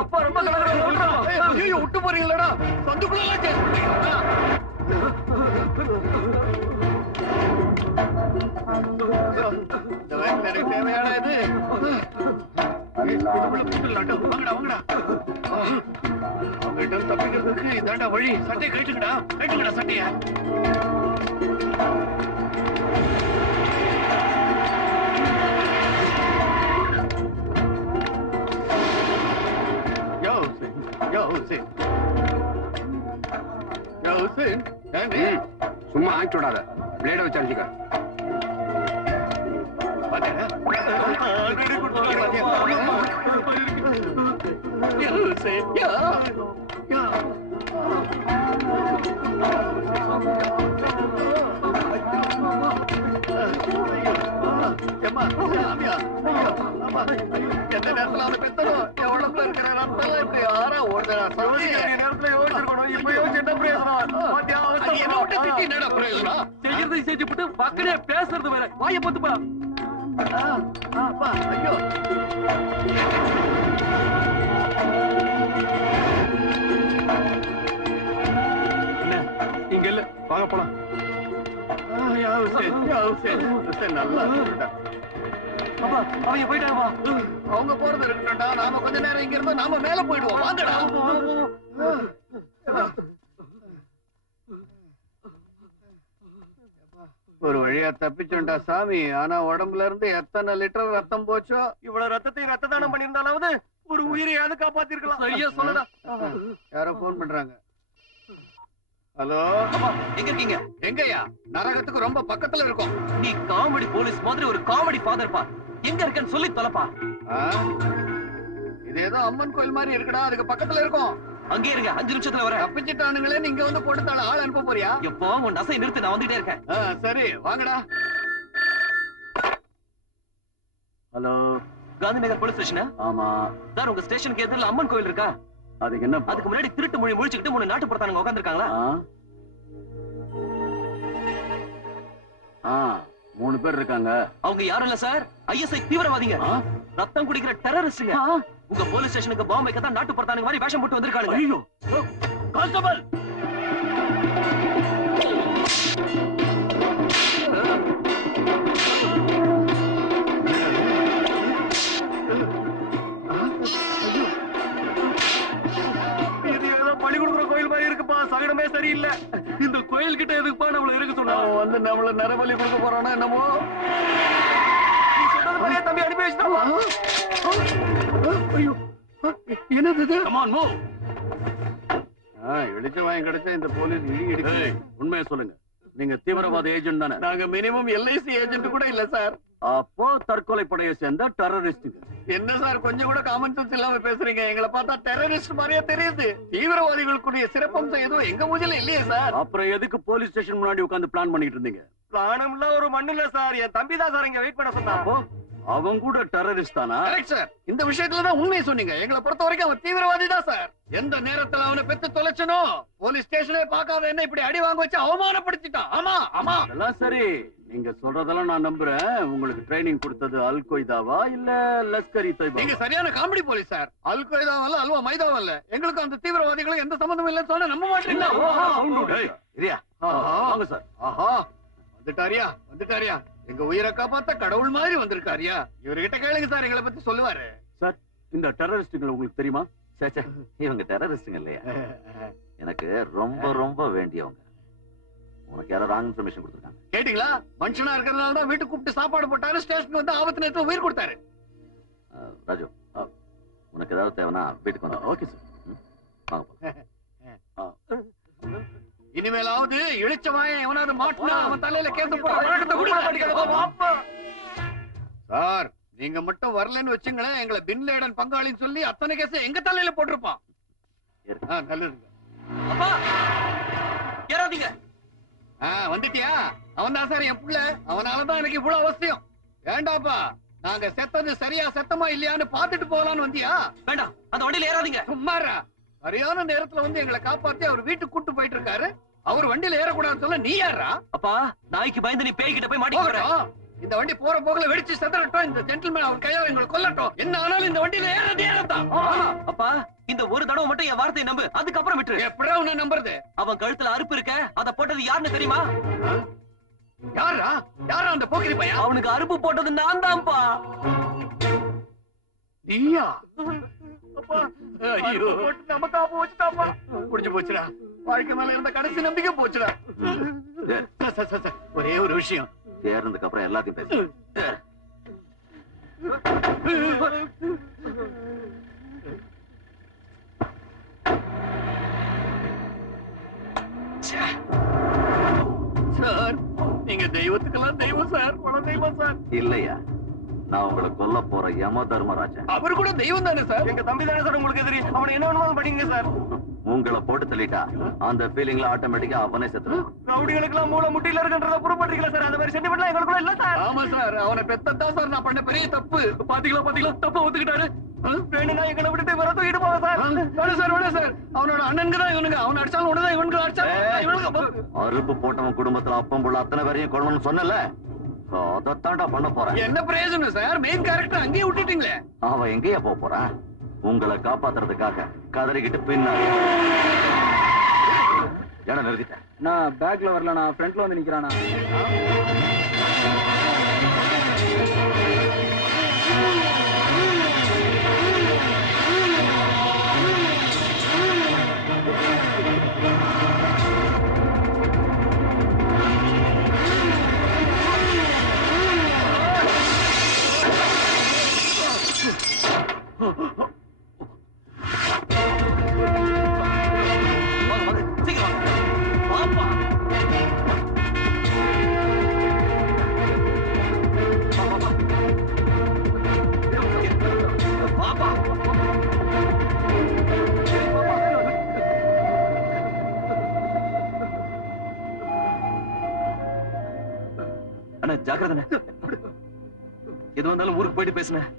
அப்பா ரொம்ப விட்டு போறீங்களா? சொந்துக்குள்ள தேவையான இது அவங்ககிட்ட தப்பிக்கிறதுக்கு இதாண்டா வழி. சட்டையை கட்டுங்கடா சட்டைய. சும்மா ஆச்சு விடாத, பிளேட வச்சு அடிச்சுக்க. எந்த நேரத்துல அவனை பெத்தனும் என் உடம்புல இருக்கிற ரத்தம் இப்படி ஆறா ஓடுறா. நேரத்துல யோசிச்சிருக்கணும். இப்ப யோசிச்சு என்ன பிரயோஜனம்? செய்யறது செஞ்சுட்டு பக்கனே பேசுறது வேற. வாய பத்துப்பா. ஐயோ இங்க இல்ல, வாங்க போலாம். நல்லா அவங்க போயிட்டாங்கப்பா. அவங்க போறது இருக்கட்டா, நாம கொஞ்ச நேரம் இங்க இருந்தா நாம மேல போயிடுவோம். வாங்கடா. ஒரு வழியா தப்பிச்சுண்டா சாமி. ஆனா உடம்புல இருந்து எத்தனை லிட்டர் ரத்தம் போச்சோ. இவ்வளவு ரத்தத்தை ரத்த தானம் பண்ணியிருந்தாலாவது ஒரு உயிரையாவது காப்பாத்திருக்கலாம். சரியா சொல்லடா. யாரோ போன் பண்றாங்க. ஹலோ, எங்க இருக்கீங்க? எங்கயா? நரகத்துக்கு ரொம்ப பக்கத்துல இருக்கும். நீ காமெடி போலீஸ் மாதிரி ஒரு காமெடி ஃபாதர் பா. எங்க இருக்கன்னு சொல்லி தொலைப்பா. இது ஏதோ அம்மன் கோயில் மாதிரி இருக்குடா, அதுக்கு பக்கத்துல இருக்கும். அங்கே இருங்க, 5 நிமிஷத்துல வர. தப்பிச்சுட்டானுங்களே, நீங்க வந்து போட்டுத்தால ஆள் அனுப்ப போறியா? எப்போ உன் நசை நிறுத்து, நான் வந்துட்டே இருக்கேன். சரி வாங்கடா. Hello, Gandhinagar police station? ஆமா சார். உங்க ஸ்டேஷனுக்கு எதிரில் அம்மன் கோயில் இருக்கா? அதுக்கு என்ன? அதுக்கு முன்னாடி திருட்டு மொழி முழிச்சுக்கிட்டு 3 நாட்டு புறத்தானுங்க உட்காந்துருக்காங்களா? 3 பேர் இருக்காங்க. அவங்க யாரும் இல்ல சார், ஐஎஸ்ஐ தீவிரவாதிங்க. ரத்தம் குடிக்கிற டெரரிஸ்டுங்க. உங்க போலீஸ் ஸ்டேஷனுக்கு பாம்பு வைக்கத்தான் நாட்டு புறத்தானுங்க மாதிரி வேஷம் போட்டு வந்திருக்காங்க. ஐயோ கான்ஸ்டபிள், பழி கொடுக்குற கோயில் மாதிரி இருக்குப்பா. சகனமே சரியில்லை. இந்த கோயில் கிட்ட எதுக்குப்பா நம்மள இருக்கு சொன்னா? வந்து நம்மள நரபலி கொடுக்க போறானா என்னமோ. தம்பி அனுப்பி வச்சுட்டா. என்னது? வெளிச்சம் வாங்கி கிடைச்சா இந்த போலீஸ் இடி இடிச்சு. உண்மையை சொல்லுங்க, நீங்க தீவிரவாத ஏஜென்ட் தானே? நாங்க மினிமம் எல்ஐசி ஏஜென்ட் கூட இல்ல சார். அப்போ தற்கொலை படையை சேர்ந்த டெரரிஸ்ட். என்ன சார் கொஞ்சம் கூட காமன் சென்ஸ் இல்லாம பேசுறீங்க? எங்களை பார்த்தா டெரரிஸ்ட் மாதிரியே தெரியுது. தீவிரவாதிகளுக்குரிய சிறப்பம்சம் எதுவும் எங்க மூஞ்சில இல்லையே சார். அப்புறம் எதுக்கு போலீஸ் ஸ்டேஷன் முன்னாடி உட்கார்ந்து பிளான் பண்ணிட்டு இருந்தீங்க? பிளானம்ல ஒரு மண்ணு இல்ல சார். என் தம்பி தான் சார் இங்க வெயிட் பண்ண சொன்னா. அவன் கூட டெரரிஸ்ட் தானா? Correct sir. இந்த விஷயத்துலதான் உண்மையை சொன்னீங்க. எங்களை பொறுத்த வரைக்கும் அவன் தீவிரவாதி தான் சார். எந்த நேரத்துல அவனை பெத்து தொலைச்சனோ போலீஸ் ஸ்டேஷனே பார்க்காத என்ன இப்படி அடி வாங்க வச்சு அவமானப்படுத்திட்டான். ஆமா ஆமா எல்லாம் சரி. நீங்க சொல்றதெல்லாம் நான் நம்புறேன். உங்களுக்கு ட்ரைனிங் கொடுத்தது அல் கொய்தாவா இல்ல லஷ்கர் இ தொய்பா? நீங்க சரியான காமெடி போலீஸ் சார். அல் கொய்தாவல்ல, அல்வா மைதாவல்ல. எங்களுக்கு அந்த தீவிரவாதிகளுக்கு எந்த சம்பந்தமும் இல்லைன்னு சொன்னா நம்ப மாட்டீங்களா? வாங்க சார். ஆஹா வந்துட்டாரியா வந்துட்டாரியா. எங்க உயிரை காப்பாத்த கடவுள் மாதிரி வந்திருக்காரியா. இவர்கிட்ட கேளுங்க சார், எங்களை பத்தி சொல்லுவாரு. சார் இந்த டெரரிஸ்டுகள் உங்களுக்கு தெரியுமா? இவங்க டெரரிஸ்டுங்க இல்லையா? எனக்கு ரொம்ப ரொம்ப வேண்டியவங்க. உனக்கு யாரோ ராங் இன்ஃபர்மேஷன் கொடுத்திருக்காங்க. கேட்டீங்களா? மனுஷனா இருக்கிறதுனால தான் வீட்டுக்கு கூப்பிட்டு சாப்பாடு போட்டாரு. ஸ்டேஷனுக்கு வந்து ஆபத்து நேரத்துல உயிர் கொடுத்தாரு. ராஜு, உனக்கு ஏதாவது தேவைன்னா வீட்டுக்கு வந்து. ஓகே சார், வாங்க. இனிமேலாவது இழிச்சவாய எவனாவது மாட்டினா அவன் தலையில கேச போட. சார் நீங்க மட்டும் வரலன்னு வச்சுங்களேன், எங்களை பின் லேடன் பங்காளின்னு சொல்லி அத்தனை கேச எங்க தலையில போட்டிருப்பான். நல்லதுங்க. அப்பா ஏறாதீங்க. வந்துட்டியா? அவன் தான் சார் என் புள்ள. அவனாலதான் எனக்கு இவ்வளவு அவசியம். வேண்டாப்பா, நாங்க செத்தது சரியா செத்தமா இல்லையான்னு பாத்துட்டு போகலான்னு வந்தியா? வேண்டாம், அந்த வண்டியில ஏறாதீங்க. சும்மாரா, சரியான நேரத்துல வந்து எங்களை காப்பாத்தி அவர் வீட்டுக்கு கூட்டு போயிட்டு இருக்காரு. அவர் வண்டியில ஏறக்கூடாதுன்னு சொல்ல நீ யாரா? அப்பா நாய்க்கு பயந்து நீ பேய்கிட்ட போய் மாட்டிக்கிற. இந்த வண்டி போற போகல வெடிச்சு செதறட்டும். இந்த ஜென்டில்மேன் அவர் கையால எங்களை கொல்லட்டும். என்ன ஆனாலும் இந்த வண்டியில ஏறது ஏறத்தான். அப்பா இந்த ஒரு தடவை மட்டும் என் வார்த்தையை நம்பு, அதுக்கப்புறம் விட்டுரு. எப்படா உன்னை நம்புறது? அவன் கழுத்துல அறுப்பு இருக்க, அத போட்டது யாருன்னு தெரியுமா? யாரா யாரா அந்த போக்கிரி பையன்? அவனுக்கு அறுப்பு போட்டது நான் தான்ப்பா. நீயா? ஐயோ, நமக்கு ஆப்பு வச்சுட்டாப்பா. முடிஞ்சு போச்சுடா. வாழ்க்கை மேல இருந்த கடைசி நம்பிக்கை போச்சுடா. ஒரே ஒரு விஷயம், சேர்ந்ததுக்கு அப்புறம் எல்லாத்தையும் பேசு. சார், நீங்க தெய்வத்துக்கெல்லாம் தெய்வம் சார், பல தெய்வம் சார். இல்லையா, நான் உங்களை கொல்ல போற யம தர்மராஜன். அவர் கூட தெய்வம் தானே சார்? எங்க தம்பி தானே சார் உங்களுக்கு எதிரி. அவனை என்ன வேணுமாலும் பண்ணிங்க சார். உங்களை போட்டு தள்ளிட்டா அந்த ஃபீலிங்ல ஆட்டோமேட்டிக்கா அவனே செத்துறான். ரவுடிகளுக்கு எல்லாம் மூளை முட்டியில இருக்குன்றத ப்ரூவ் பண்றீங்களா சார்? அந்த மாதிரி சென்டிமெண்ட்லாம் எங்களுக்குள்ள இல்ல சார். ஆமா சார், அவனை பெத்ததான் சார் நான் பண்ண பெரிய தப்பு. பாத்தீங்களா தப்ப ஒத்துக்கிட்டாரு. வேணும்னா எங்களை விட்டுட்டு வர தூக்கிட்டு போங்க சார். வேணும் சார், வேணும் சார். அவனோட அண்ணனுக்கு தான் இவனுங்க. அவன் அடிச்சாலும் ஒண்ணுதான், இவனுக்கு அடிச்சாலும். அறுப்பு போட்டவன் குடும்பத்துல அப்பம் புள்ள அத்தனை பேரையும் கொள்ளணும்னு சொன்னல, அதைத்தாண்டா பண்ண போறேன். என்ன பிரயோஜனம் சார்? மெயின் கேரக்டர் அங்கேயே விட்டுட்டீங்களே. அவன் எங்கேயா போறான்? உங்களை காப்பாத்துறதுக்காக கதறிக்கிட்டு பின்னாடி. ஏன்னா நிறுத்திட்டேன். நான் பேக்ல வரல, நான் ஃப்ரண்ட்ல வந்து நிக்கிறானா. அண்ணா ஜாக்கிரதை, எது வந்தாலும் ஊருக்கு போயிட்டு பேசுனேன்.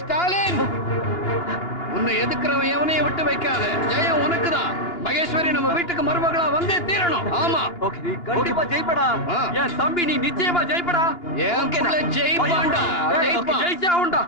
ஸ்டாலின், உன்னை எதுக்குறவன் எவனையும் விட்டு வைக்காத. ஜெயம் உனக்குதான். மகேஸ்வரி நம்ம வீட்டுக்கு மருமகளா வந்தே தீரணும். ஆமா, நீ கண்டிப்பா ஜெயிப்படா. என் தம்பி, நீ நிச்சயமா ஜெயிப்படா. ஜெயிப்பாண்டா, ஜெயிச்சா உண்டா.